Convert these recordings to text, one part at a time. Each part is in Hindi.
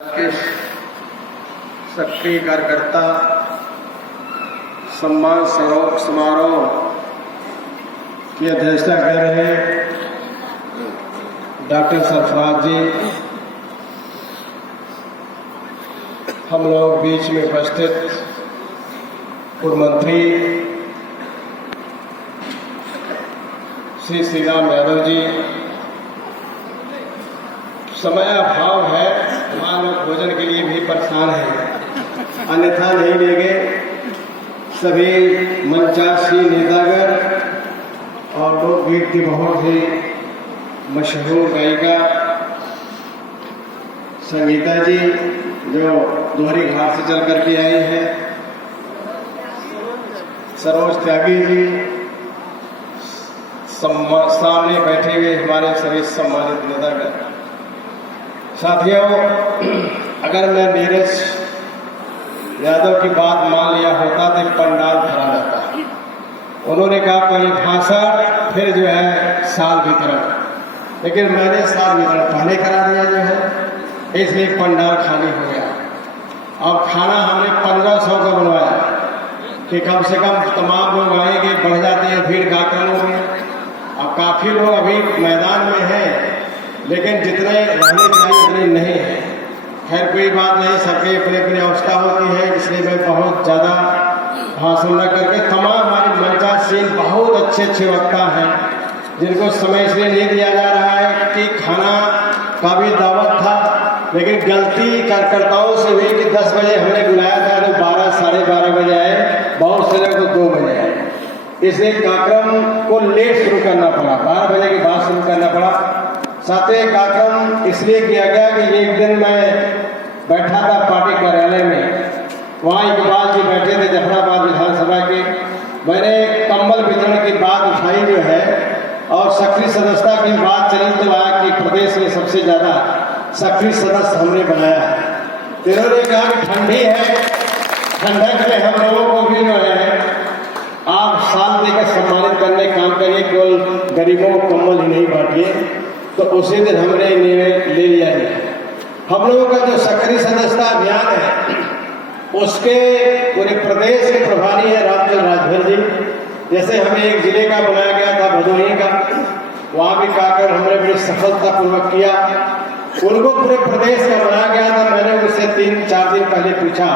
के सक्रिय कार्यकर्ता सम्मान समारोह की अध्यक्षता कर रहे डॉक्टर सरफराज जी, हम लोग बीच में उपस्थित पूर्व मंत्री श्री राम यादव जी, समय अभाव है, वहाँ लोग भोजन के लिए भी परेशान हैं, अन्यथा नहीं लेंगे। सभी मंचासी नेतागण और लोकगीत की बहुत ही मशहूर गायिका संगीता जी, जो दोहरी घाट से चल करके आई है, सरोज त्यागी जी, सामने बैठे हुए हमारे सभी सम्मानित नेतागण। साथियों, अगर मैं नीरज यादव की बात मान लिया होता तो पंडाल भरा रहता। उन्होंने कहा पहले भाषण फिर जो है साल वितरण, लेकिन मैंने साल वितरण पहले करा दिया जो है, इसलिए पंडाल खाली हो गया। अब खाना हमने 1500 का बनवाया कि कम से कम तमाम लोग आएंगे, बढ़ जाते हैं भीड़ कार्यक्रमों में। अब काफ़ी लोग अभी मैदान में हैं, लेकिन जितने रहने चाहिए उतने नहीं है। खैर कोई बात नहीं, सबकी अपनी अपनी अवस्था होती है, इसलिए मैं बहुत ज़्यादा भाषण न करके तमाम हमारे मंचासीन बहुत अच्छे वक्ता हैं, जिनको समय इसलिए नहीं दिया जा रहा है कि खाना का भी दावत था, लेकिन गलती कार्यकर्ताओं से हुई कि 10 बजे हमने बुलाया था तो 12 साढ़े 12 बजे आए, बहुत से लोग 2 बजे आए, इसलिए कार्यक्रम को लेट शुरू करना पड़ा, 12 बजे के बाद शुरू करना पड़ा। साथ ही कार्यक्रम इसलिए किया गया कि एक दिन मैं बैठा था पार्टी कार्यालय में, वहाँ इकबाल जी बैठे थे जफराबाद विधानसभा के। मैंने कम्बल वितरण की बात उठाई जो है और सक्रिय सदस्यता की बात चली, तो आया कि प्रदेश में सबसे ज़्यादा सक्रिय सदस्य हमने बनाया है। इन्होंने कहा कि ठंडी है, ठंडक में हम लोगों को भी जो है आप साल देकर सम्मानित करने का काम करिए, केवल गरीबों को कम्बल ही नहीं बांटिए। तो उसी दिन हमने निर्णय ले लिया है। हम लोगों का जो सक्रिय सदस्यता अभियान है, उसके पूरे प्रदेश के प्रभारी है रामचंद्र राजभर जी। जैसे हमें एक जिले का बनाया गया था भदोही का, वहाँ भी कार्यक्रम हमने बड़ी सफलतापूर्वक किया। उनको पूरे प्रदेश का बनाया गया था। मैंने उनसे 3-4 दिन पहले पूछा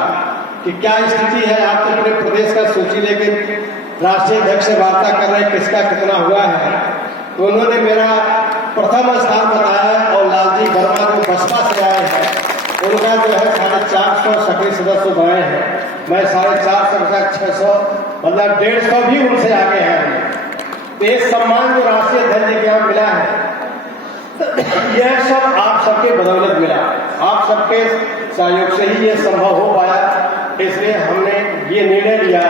कि क्या स्थिति है, आप तो पूरे प्रदेश का सूची लेकर राष्ट्रीय अध्यक्ष से वार्ता कर रहे हैं, किसका कितना हुआ है। तो उन्होंने मेरा प्रथम स्थान बताया और लालजी वर्मा जो बसपा से आए हैं, उनका जो है 450 सक्रिय सदस्य बनाए हैं। मैं 450 का 600 मतलब 150 भी उनसे आगे हैं। तो ये सम्मान जो राष्ट्रीय अध्यक्ष के यहाँ मिला है, यह सब आप सबके बदौलत मिला, आप सबके सहयोग से ही ये संभव हो पाया। इसलिए हमने ये निर्णय लिया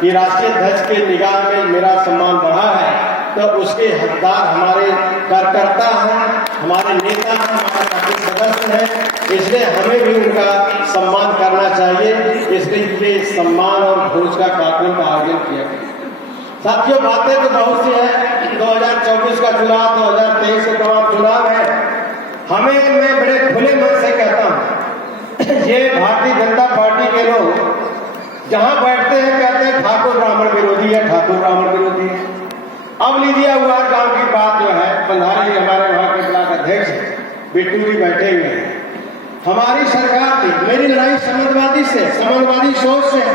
कि राष्ट्रीय अध्यक्ष के निगाह में मेरा सम्मान बढ़ा है, तो उसके हकदार हमारे कार्यकर्ता हैं, हमारे नेता हैं, हमारे पार्टी सदस्य हैं, इसलिए हमें भी उनका सम्मान करना चाहिए। इसलिए ये सम्मान और भोज का कार्यक्रम का आयोजन किया गया। साथियों, बातें तो बहुत सी है। 2024 का चुनाव, 2023 का चुनाव है। हमें मैं बड़े खुले मन से कहता हूँ, ये भारतीय जनता पार्टी के लोग जहाँ बैठते हैं कहते हैं ठाकुर ब्राह्मण विरोधी है, ठाकुर ब्राह्मण विरोधी है। अब लीजिए हुआ गांव की बात जो है, पंधारी जी हमारे वहाँ के ब्लॉक अध्यक्ष बिट्टू जी बैठे हुए हैं। हमारी सरकार थी, मेरी लड़ाई समाजवादी सोच से है।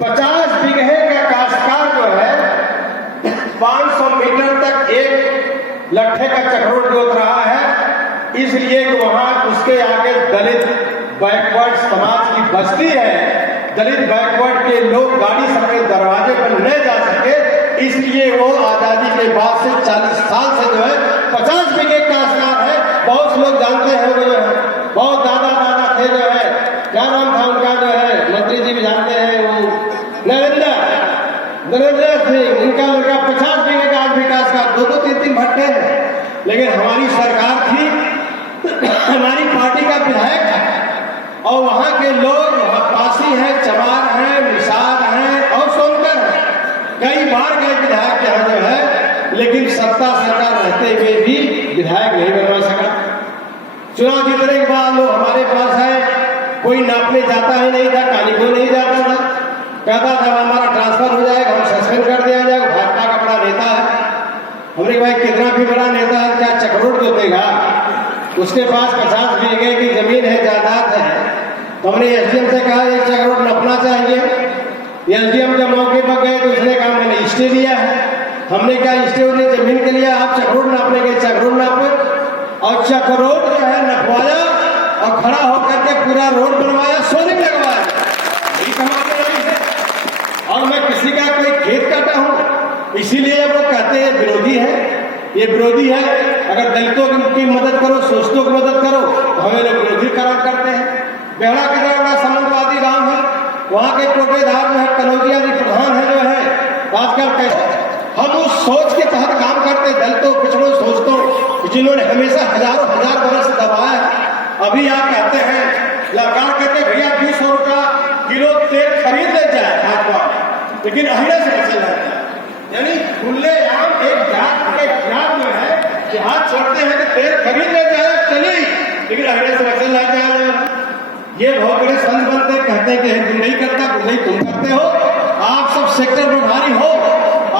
50 बीघे का काश्तकार जो है 500 मीटर तक एक लट्ठे का चक्रोट जोत रहा है, इसलिए कि वहाँ उसके आगे दलित बैकवर्ड समाज की बस्ती है। दलित बैकवर्ड के लोग गाड़ी से अपने दरवाजे पर न जा सके, इसलिए वो आजादी के बाद से 40 साल से जो है 50 बीघे का काश्तकार है। बहुत लोग जानते हैं, वो जो है बहुत दादा थे जो है, क्या नाम था उनका जो है, मंत्री जी भी जानते हैं, वो नरेंद्र सिंह, उनका लड़का 50 बीघे का आज विकास का 2-3 भट्टे हैं। लेकिन हमारी सरकार थी, हमारी पार्टी का विधायक है, और वहाँ के लोग पासी हैं, चमार हैं, निषाद हैं और सोनकर हैं। कई बार गए विधायक यहाँ जो है, लेकिन सत्ता सरकार रहते हुए भी विधायक नहीं बनवा सका। चुनाव जीतने के बाद लोग हमारे पास है, कोई नापने जाता ही नहीं था, काली को नहीं जाता था, कहता था हमारा ट्रांसफर हो जाएगा, हम सस्पेंड कर दिया जाएगा, भाजपा का बड़ा नेता है। हमने भाई कितना भी बड़ा नेता है, क्या चक्रोट तो देगा? उसके पास 50 बीघे की जमीन है, जायदाद है। तो हमने एसडीएम से कहा ये चक्रोट नपना चाहिए। एसडीएम के मौके पर गए तो उसने कहा मैंने स्टे लिया है। हमने कहा स्टे ने जमीन के लिए आप चक्रोट नापने गए, चक्रोट नापे और चक्रोट जो है नपवाया और खड़ा होकर के पूरा रोड बनवाया, सोलिंग लगवाया। यही कमाल है। और मैं किसी का कोई खेत काटा हूं, इसीलिए वो कहते हैं विरोधी है, ये विरोधी है। अगर दलितों की मदद करो, शोषितों की मदद करो तो हमें लोग विरोधी करार करते हैं। बेहड़ा की तरह बड़ा समाजवादी गांव है, वहां के कोटेदार जो है कनौजिया जी प्रधान है जो है आजकल कैसे हम उस सोच के तहत काम करते, दलितों पिछड़ों शोषितों जिन्होंने हमेशा हजारों हजार वर्ष दबाया है। अभी आप कहते हैं लड़का कहते भैया 200 रुपया किलो तेल खरीद ले जाए भाजपा, लेकिन अहिरे से बचल रहता है। यानी खुले आम एक जात के खिलाफ जो है कि हाथ छोड़ते हैं कि तेल खरीद ले जाए चली, लेकिन अहिरे से बचल रह जाए। ये बहुत बड़े संत बनते कहते हैं कि तुम नहीं करता, तुम नहीं तुम करते हो। आप सब सेक्टर प्रभारी हो,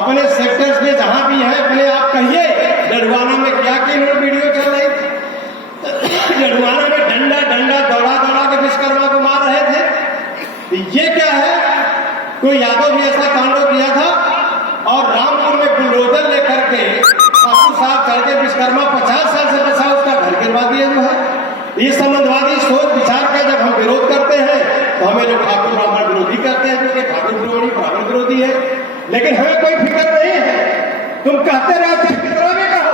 अपने सेक्टर्स में जहां भी है अपने आप कहिए। डडवाना में क्या की वीडियो चल रही थी, डडवाना में डंडा डंडा दौड़ा दौड़ा के विश्वकर्मा को मार रहे थे। ये क्या है? कोई यादव भी ऐसा तांडव किया था और रामपुर में बुलडोजर लेकर के ठाकुर साहब चढ़ के विश्वकर्मा 50 साल से बचा उसका घर गिरवा दिया जो है। ये संबंधवादी सोच विचार का जब हम विरोध करते हैं तो हमें लोग ठाकुर ब्राह्मण विरोधी करते हैं, क्योंकि ठाकुर विरोधी ब्राह्मण विरोधी है। लेकिन हमें कोई फिक्र नहीं है, तुम कहते रहो कितना भी कहो,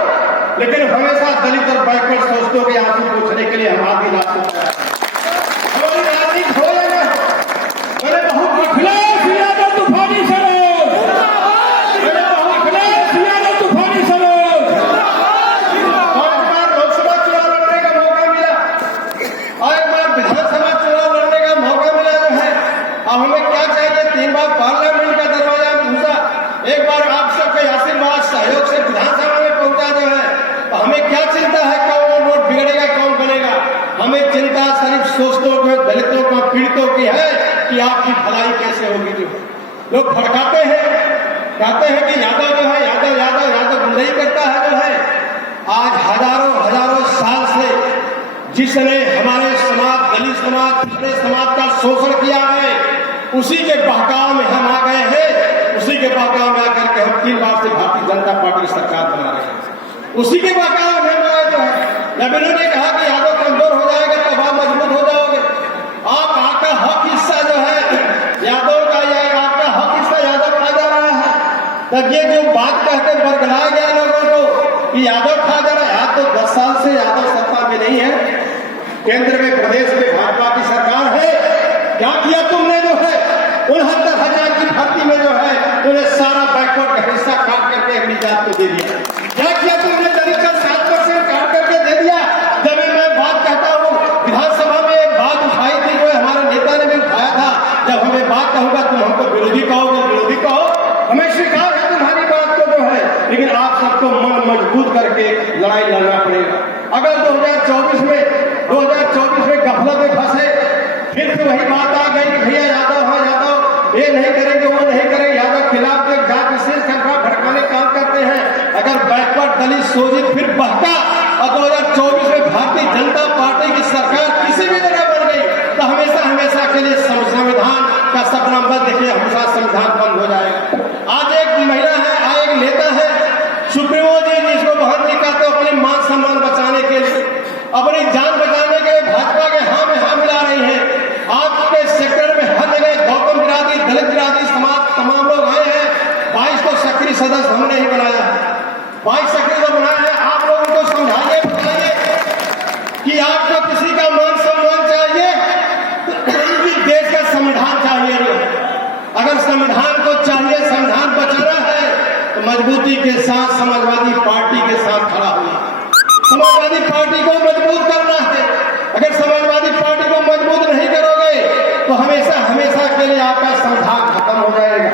लेकिन हमेशा दलित और बैकवर्ड सोचतों के आंसू पोछने के लिए हम आदि लाभ सकते हैं। हमारी राजनीति हो या ना हो, मैंने बहुत अखिलेश यादव तूफानी सरोज, मैंने बहुत अखिलेश यादव तूफानी सरोज। 5 बार लोकसभा चुनाव लड़ने का मौका मिला और 1 बार विधानसभा चुनाव लड़ने का मौका मिला जो है। अब हमें क्या चाहिए? 3 बार पार्लियामेंट का दरवाजा पूछा, 1 बार आप सबके आशीर्वाद सहयोग से विधानसभा में पहुंचा जो है। तो हमें क्या चिंता है कौन वोट बिगड़ेगा कौन बनेगा? हमें चिंता सिर्फ शोषितों को, दलितों को, पीड़ितों की है कि आपकी भलाई कैसे होगी। जो लोग भड़काते हैं, कहते हैं कि यादव जो है यादव यादव यादव नहीं करता है जो है। आज हजारों हजारों साल से जिसने हमारे समाज, दलित समाज, पिछड़े समाज का शोषण किया है, उसी के बहकाव में हम आ गए हैं। उसी के बहकाव में आकर के हम 3 बार से भारतीय जनता पार्टी की सरकार बना रहे हैं। उसी के बहकाव में हम आए जो है। जब इन्होंने कहा कि यादव कमजोर हो जाएगा तब आप मजबूत हो जाओगे। आपका हक हिस्सा जो है यादव का, या आपका हक हिस्सा यादव खा जा रहा है। तब ये जो बात कहते बरगलाया गया लोगों को कि यादव खा जा रहा है, आज तो 10 साल से यादव सत्ता में नहीं है, केंद्र में प्रदेश में भाजपा की सरकार है। क्या किया तुमने जो है 69,000 की भर्ती में जो है उन्हें सारा बैकवर्ड का हिस्सा काट करके अपनी जात को दे दिया। क्या किया तुमने? दलित का 7% काट करके दे दिया। जब मैं बात कहता हूँ विधानसभा में एक बात उठाई थी जो हमारे नेता ने भी उठाया था, जब हमें बात कहूंगा तुम हमको विरोधी कहोगे, विरोधी कहो, हमें स्वीकार है तुम्हारी बात को जो है, लेकिन आप सबको मन मजबूत करके लड़ाई लड़ना पड़ेगा। अगर 2024 में गफलत में फंसे, फिर से वही बात आ गई कि भैया यादव हाँ यादव ये नहीं करेंगे वो नहीं करेंगे, यादव खिलाफ एक जात विशेष सरकार भड़काने काम करते हैं। अगर बैकवर्ड दलित शोषित फिर बहका और 2024 में भारतीय जनता पार्टी की सरकार किसी भी जगह बन गई तो हमेशा के लिए संविधान का सपना मत देखिए, हमेशा संविधान बंद हो जाएगा। आज एक महिला है, एक नेता है सुप्रीमो जी, जिसको बहन जी कहते हो, अपने मान सम्मान बचाने के लिए, अपनी जान बचाने के लिए भाजपा के हाँ में हाँ मिला रही है। आपके सेक्टर में हर जगह गौतम बिरादी, दलित बिरादी समाज तमाम लोग आए हैं। 22 को सक्रिय सदस्य हमने ही बनाया है, 22 सक्रिय को बनाया है। आप लोगों को समझाइए, बताइए कि आपको किसी का मान सम्मान चाहिए कि देश का संविधान चाहिए। अगर संविधान को चाहिए, संविधान बचाना है तो मजबूती के साथ समाजवादी पार्टी के साथ खड़ा होना है। समाजवादी पार्टी को मजबूत करना है। अगर समाजवादी पार्टी को मजबूत नहीं करोगे तो हमेशा के लिए आपका संविधान खत्म हो जाएगा,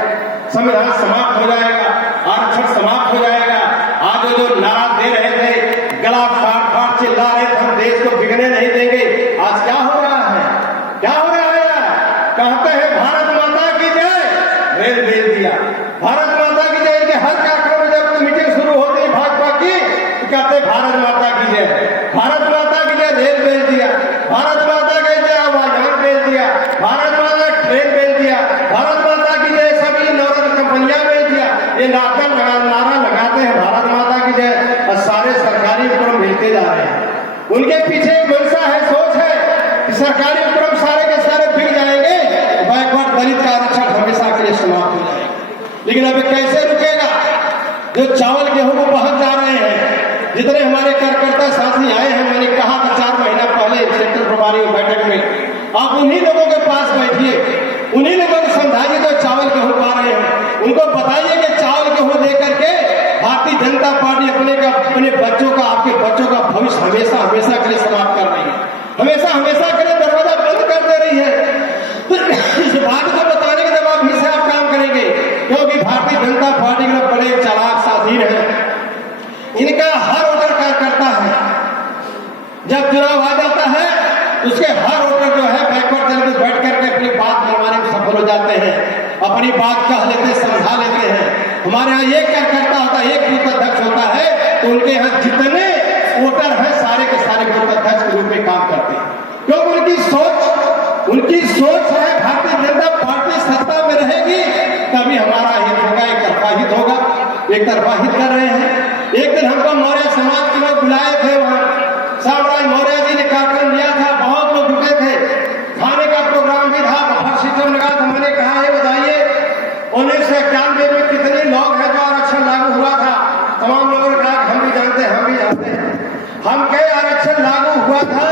संविधान समाप्त हो जाएगा, आरक्षण समाप्त हो जाएगा। आज जो नारा दे रहे थे, गला फाड़ फाड़ चिल्ला रहे थे, हम देश को बिगड़ने भारत माता की जय के हर कार्यक्रम में जब मीटिंग शुरू होती है भाजपा की तो कहते भारत माता की जय, भारत माता की जय रेल भेज दिया, भारत माता की जय हवाई भेज दिया, भारत माता ट्रेन भेज दिया, भारत माता की जय सभी नवरत्न कंपनियां भेज दिया। ये नारा लगाते हैं भारत माता की जय और सारे सरकारी उपक्रम भेजते जा रहे हैं। उनके पीछे एक मंशा है, सोच है कि सरकारी उपक्रम सारे के सारे बिक जाएंगे, बैकवर्ड दलित का आरक्षण हमेशा के लिए समाप्त हो जाएगा। लेकिन अब कैसे रुकेगा? जो चावल गेहूं को पहुंच जा रहे हैं, जितने हमारे कार्यकर्ता साथी आए हैं, मैंने कहा था 4 महीना पहले सेक्टर प्रभारी बैठक में, आप उन्हीं लोगों के पास बैठिए, उन्हीं लोगों को समझाइए जो चावल गेहूं पा रहे हैं, उनको बताइए कि चावल गेहूं लेकर के भारतीय जनता पार्टी अपने बच्चों का, आपके बच्चों का भविष्य हमेशा हमेशा के लिए समाप्त कर रही है, हमेशा हमेशा के लिए दरवाजा बंद कर दे रही है। इस बात को बताने के जवाब भी से आप काम करेंगे, क्योंकि भारतीय जनता पार्टी के बड़े चालाक साथी है, इनका हर वोटर कार्यकर्ता है। जब चुनाव आ जाता है उसके हर वोटर जो है बैकवर्ड दल में बैठ करके अपनी बात मनवाने में सफल हो जाते हैं, अपनी बात कह लेते, समझा लेते हैं। हमारे यहाँ एक कार्यकर्ता होता है, एक बूथ अध्यक्ष होता है, तो उनके यहाँ जितने वोटर हैं सारे के सारे बूथ अध्यक्ष के रूप में काम करते हैं, क्योंकि उनकी सोच है भारतीय जनता पार्टी सत्ता में रहेगी तभी हमारा हित होगा, एक तरफा हित होगा, एक तरफा हित कर रहे हैं। एक दिन हमको मौर्य समाज के लोग बुलाए थे, वहां साम्राज्य मौर्य जी ने कार्यक्रम लिया था, बहुत लोग जुटे थे, खाने का प्रोग्राम भी था, बाहर सिस्टम लगा था। मैंने कहा ये बताइए 1991 में कितने लोग हैं जो आरक्षण लागू हुआ था? तमाम लोगों ने कहा हम भी जानते हैं। हम कहे आरक्षण लागू हुआ था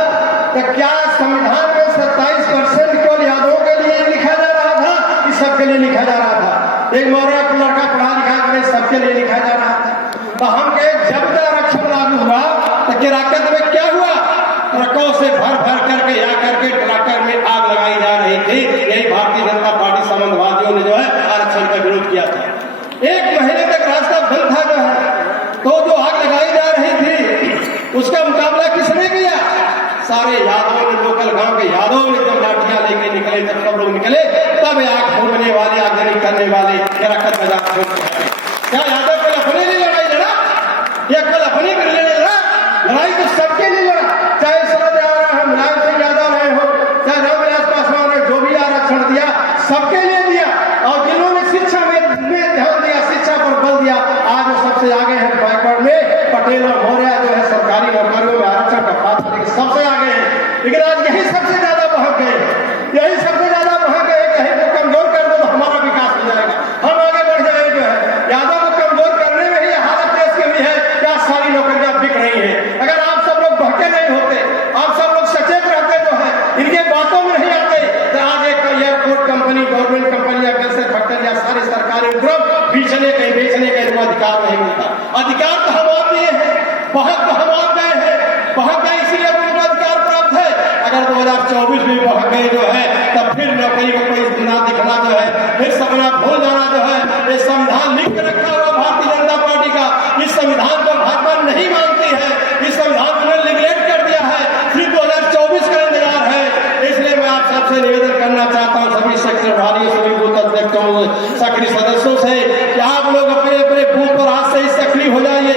तो क्या संविधान में 27% केवल यादवों के लिए लिखा जा रहा था कि सबके लिए लिखा जा रहा था? एक मौर्य लड़का पढ़ा लिखा कर सबके लिए लिखा जा रहा था। तो हम कहे जब तक आरक्षण लागू हुआ तो किराकत में क्या हुआ? ट्रकों से भर करके या करके ट्रैक्टर में आग लगाई जा रही थी। यही भारतीय जनता पार्टी समाजवादियों ने जो है आरक्षण का विरोध किया था। 1 महीने तक रास्ता बंद था जो है, तो जो आग लगाई जा रही थी उसका मुकाबला किसने किया? सारे यादवों ने, लोकल गांव के यादवों ने जब लाठियां लेके निकले, जब सब लोग निकले, तब आग फूकने वाले, आगजनी करने वाले किराकत में क्या यादव कल अपने लिए लड़ाई लड़ा या कल अपने के लिए लड़ा? लड़ाई तो सबके लिए लड़ा, चाहे शरद यादव है, मुलायम सिंह यादव रहे हो, चाहे रामविलास पासवान ने जो भी आरक्षण दिया सबके लिए दिया। और जिन्होंने शिक्षा में ध्यान दिया, शिक्षा पर बल दिया, आज वो सबसे आगे है। बैकवर्ड में पटेल और मौर्य जो है सरकारी नौकरियों में आरक्षण का बात करके सबसे आगे है। लेकिन आज यही सबसे ज्यादा बहक गए, यही सबसे ज्यादा बहक गए। कहीं को कमजोर कर दो तो हमारा विकास हो जाएगा, हम आगे बढ़ जाएंगे। जो है यादव को कमजोर करने में ही हालत देश की भी है, क्या सारी नौकरियां बिक रही है। अगर आप सब लोग बहके नहीं होते, आप सब लोग सचेत रहते जो है, इनके बातों में नहीं आते, तो आज एक एयरपोर्ट कंपनी, गवर्नमेंट कंपनी या कैसे फैक्ट्री या सारे सरकारी उपक्रम बेचने का इनको अधिकार नहीं मिलता। अधिकार तो हम आप दिए हैं, बहक तो हम आप गए हैं, बहक गए इसीलिए उनको अधिकार प्राप्त है। अगर 2024 में बहक गए जो है तब फिर नौकरी को कोई ना दिखना जो है, फिर सपना भूल जाना जो है। ये संविधान लिख के रखा हुआ भारतीय जनता पार्टी का, इस संविधान को भाजपा नहीं मानती है, इस संविधान को निगलेक्ट कर दिया है, फिर 2024 का इंतजार है। इसलिए मैं आप सबसे निवेदन करना चाहता हूँ, सभी सेक्टर प्रभारियों, सभी बूथ अध्यक्षों, सक्रिय सदस्यों से कि आप लोग अपने अपने बूथ पर आज से ही सक्रिय हो जाइए,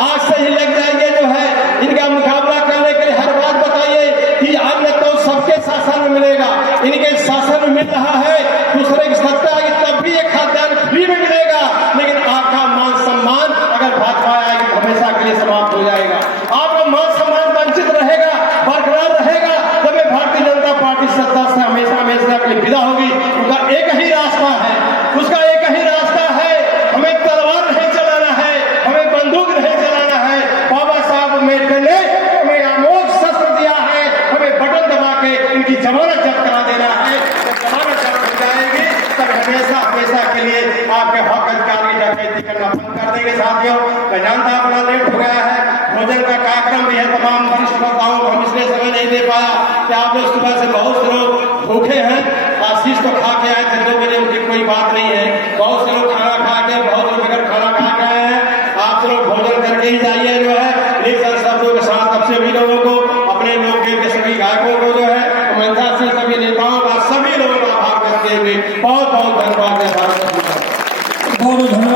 आज से ही लग जाइए। जो है इनका मुकाबला करने के लिए हर बात बताइए कि अन्य तो सबके शासन में मिलेगा, इनके शासन में मिल रहा है, दूसरे की सत्ता आएगी तब भी एक खाद्यान्न फ्री में मिलेगा। लेकिन आपका मान सम्मान अगर भाजपा आएगी तो हमेशा के लिए समाप्त हो जाएगा। आपका मान सम्मान वंचित रहेगा, बरकरार रहेगा जब भारतीय जनता पार्टी सत्ता से हमेशा के लिए विदा होगी। उसका एक ही रास्ता है, उसका एक ही रास्ता है, हमें तलवार नहीं चलाना है, हमें बंदूक नहीं चलाना है। बाबा साहब अम्बेडकर ने हमें अमोघ शस्त्र दिया है, हमें बटन दबा के इनकी जमानत जब्त करा देना है। जब जमानत जब्त हो जाएगी तब हमेशा के लिए आपके हक अधिकार की डकैती करना बंद कर देंगे। साथियों, मैं जानता हूं बड़ा लेट हो गया है, भोजन का कार्यक्रम भी है, तमाम वरिष्ठ वक्ताओं को हम इसलिए समय नहीं दे पाया कि आप लोग सुबह से बहुत से लोग भूखे हैं। आशीष तो खा के आए थे 2 बजे, उनकी कोई बात नहीं है। बहुत से लोग खाना खा के, बहुत लोग बगैर खाना खा के आए हैं। आप लोग भोजन करके ही जाइए। जो है एक शब्दों के साथ अब सभी लोगों को, अपने लोग के सभी गायकों को जो है मंचा से सभी नेताओं का, सभी लोगों का आभार करते हुए बहुत बहुत धन्यवाद।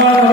धन्यवाद।